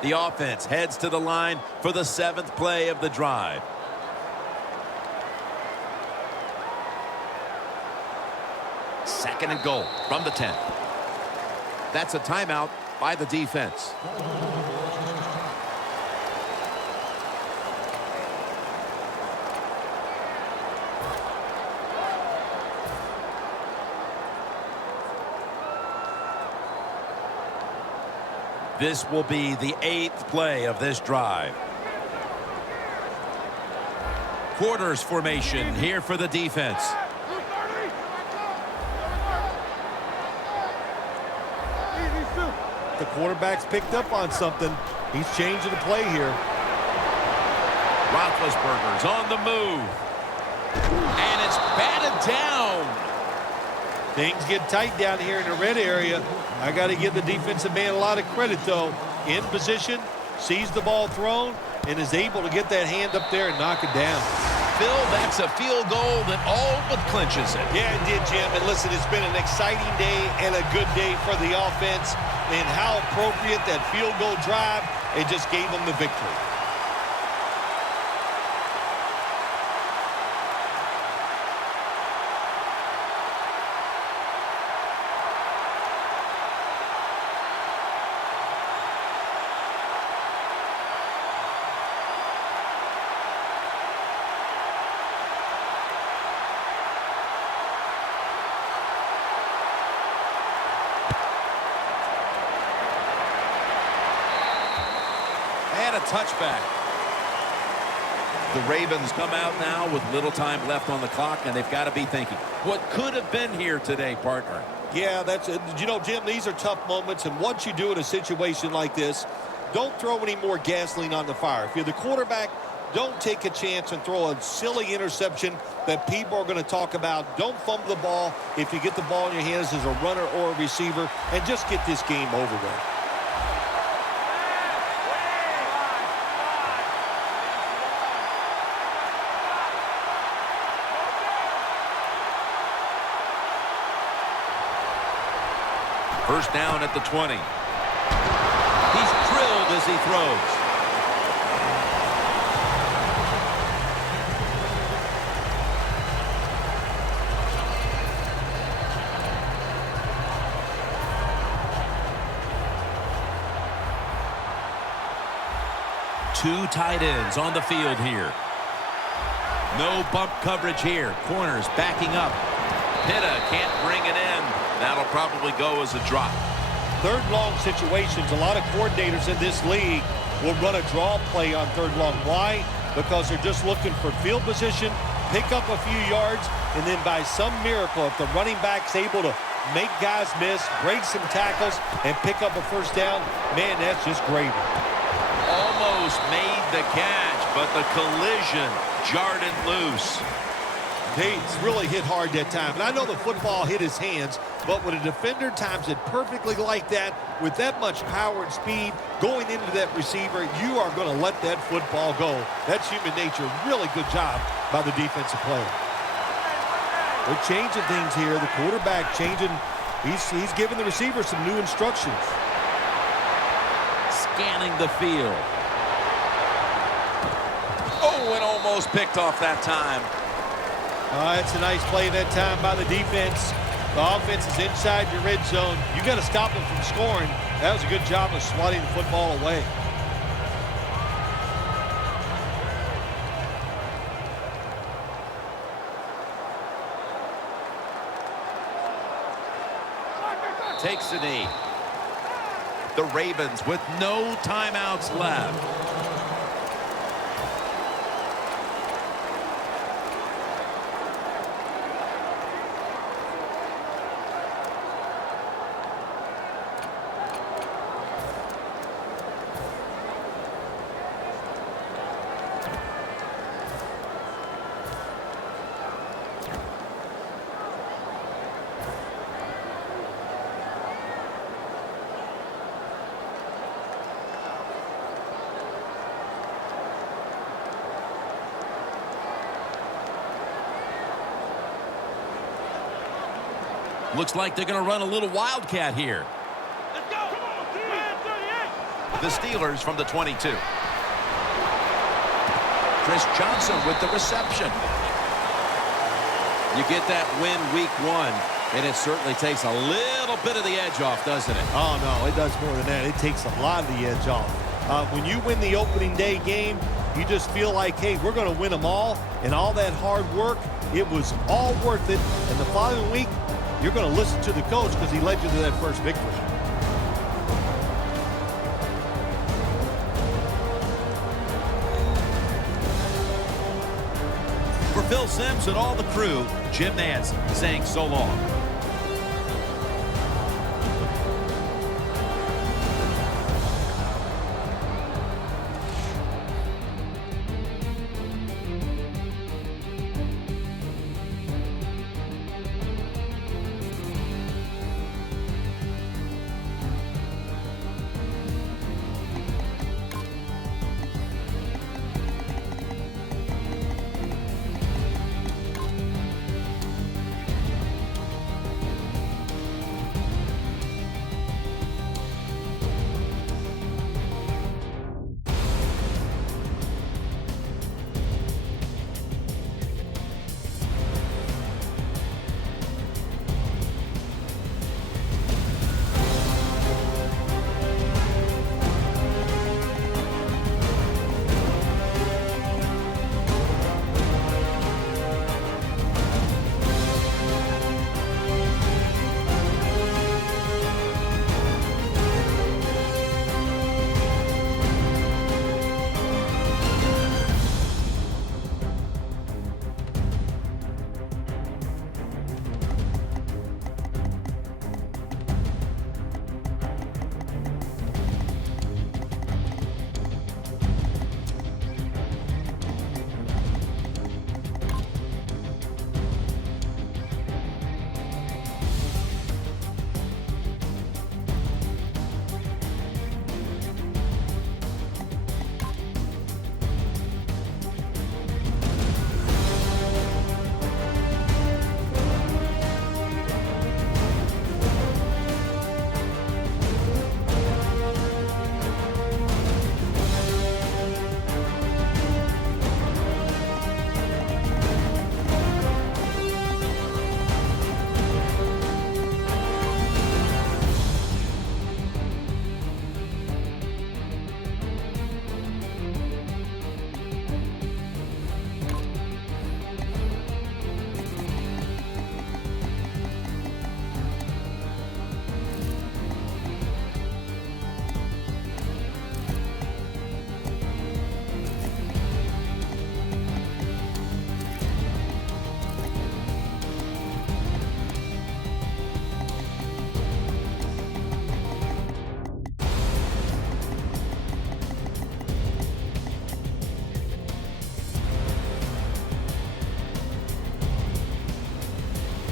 The offense heads to the line for the 7th play of the drive. Second and goal from the 10. That's a timeout by the defense. This will be the 8th play of this drive. Quarters formation here for the defense. The quarterback's picked up on something. He's changing the play here. Roethlisberger's on the move. And it's batted down. Things get tight down here in the red area. I got to give the defensive man a lot of credit, though. In position, sees the ball thrown, and is able to get that hand up there and knock it down. Phil, that's a field goal that all but clinches it. Yeah, it did, Jim. And listen, it's been an exciting day and a good day for the offense. And how appropriate that field goal drive. It just gave them the victory. a touchback. The Ravens Come out now with little time left on the clock, and they've got to be thinking, what could have been here today, partner? Yeah, that's it. You know, Jim, these are tough moments, and once you do in a situation like this, don't throw any more gasoline on the fire. If you're the quarterback, don't take a chance and throw a silly interception that people are going to talk about. Don't fumble the ball if you get the ball in your hands as a runner or a receiver, and just get this game over with. First down at the 20. He's drilled as he throws. Two tight ends on the field here. No bump coverage here. Corners backing up. Pitta can't bring it in. That'll probably go as a drop. Third long situations, a lot of coordinators in this league will run a draw play on third long. Why? Because they're just looking for field position, pick up a few yards, and then by some miracle, if the running back's able to make guys miss, break some tackles, and pick up a first down, man, that's just gravy. Almost made the catch, but the collision jarred it loose. He's really hit hard that time. And I know the football hit his hands, but when a defender times it perfectly like that, with that much power and speed going into that receiver, you are going to let that football go. That's human nature. Really good job by the defensive player. They're changing things here. The quarterback changing. He's giving the receiver some new instructions. Scanning the field. Oh, and almost picked off that time. That's a nice play that time by the defense. The offense is inside your red zone. You got to stop them from scoring. That was a good job of swatting the football away. Takes a knee. The Ravens with no timeouts left. Looks like they're going to run a little wildcat here. Let's go. Come on, man, 38. The Steelers from the 22. Chris Johnson with the reception. You get that win week 1, and it certainly takes a little bit of the edge off, doesn't it? Oh, no, it does more than that. It takes a lot of the edge off. When you win the opening day game, you just feel like, hey, we're going to win them all, and all that hard work, it was all worth it. And the following week, you're going to listen to the coach because he led you to that first victory. For Phil Simms and all the crew, Jim Nantz saying so long.